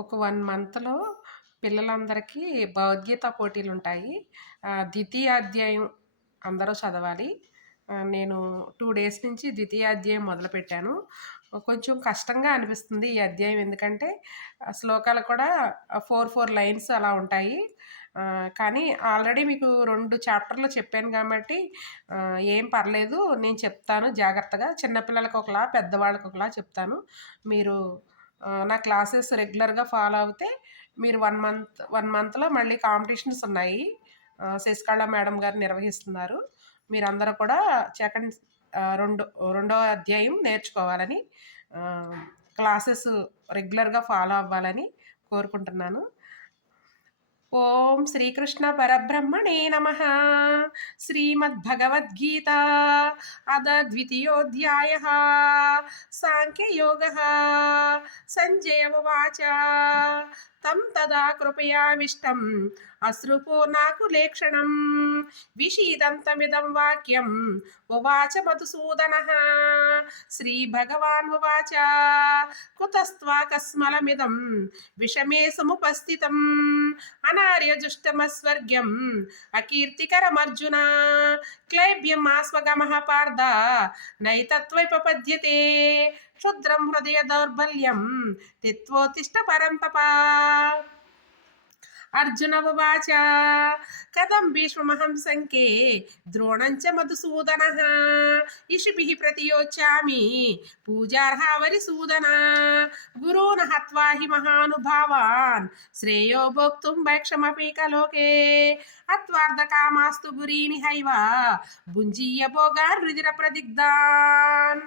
ఒక 1 మంత్‌లో పిల్లలందరికీ భగవద్గీత పోటీలుంటాయి. ద్వితీయాధ్యాయం అందరూ చదవాలి. నేను 2 డేస్ నుంచి ద్వితీయాధ్యాయం మొదలుపెట్టాను. కొంచెం కష్టంగా అనిపిస్తుంది ఈ అధ్యాయం. ఎందుకంటే శ్లోకాలు కూడా 4 లైన్స్ అలా ఉంటాయి. కానీ ఆల్రెడీ మీకు 2 చాప్టర్‌లు చెప్పాను గాబట్టి ఏం పర్లేదు. నేను చెప్తాను జాగ్రత్తగా. చిన్న పిల్లలకి ఒకలా, పెద్దవాళ్ళకి ఒకలా చెప్తాను. మీరు నా క్లాసెస్ రెగ్యులర్‌గా ఫాలో అవుతే మీరు 1 మంత్‌లో మళ్ళీ కాంపిటీషన్స్ ఉన్నాయి. శశికళ మేడం గారు నిర్వహిస్తున్నారు. మీరందరూ కూడా సెకండ్ రెండో అధ్యాయం నేర్చుకోవాలని, క్లాసెస్ రెగ్యులర్‌గా ఫాలో అవ్వాలని కోరుకుంటున్నాను. ఓం శ్రీకృష్ణ పరబ్రహ్మణే నమః. శ్రీమద్భగవద్గీత అద ద్వితీయోధ్యాయः సాంఖ్యయోగः. సంజయ ఉవాచ తం తదా కృపయావిష్టం అశ్రుపూర్ణాకులేక్షణం విషీదంతమిదం వాక్యం ఉవాచ మధుసూదనః. శ్రీభగవాన్ ఉవాచ కుతస్త్వాకస్మలమిదం విషమే సముపస్థితం అనార్యజుష్టమస్వర్గ్యం అకీర్తికరమర్జున. క్లైబ్యం ఆస్వగమః పార్థ నైతత్వైపపద్యతే. క్షుద్రం హృదయ దౌర్బల్యం తిత్వోత్తిష్ట పరంతప. అర్జున ఉవాచ కథం భీష్మహం శంకే ద్రోణం చ మధుసూదనః. ఇషిభిః ప్రతియోచ్యామి పూజార్హా వరిసూదన. గురూన్ హత్వా హి మహానుభావాన్ శ్రేయో భోక్తుం భైక్షమపీకలోకే. హత్వార్థకామాస్తు గురీనిహైవ భుంజీయ భోగాన్ రుధిర ప్రదిగ్ధాన్.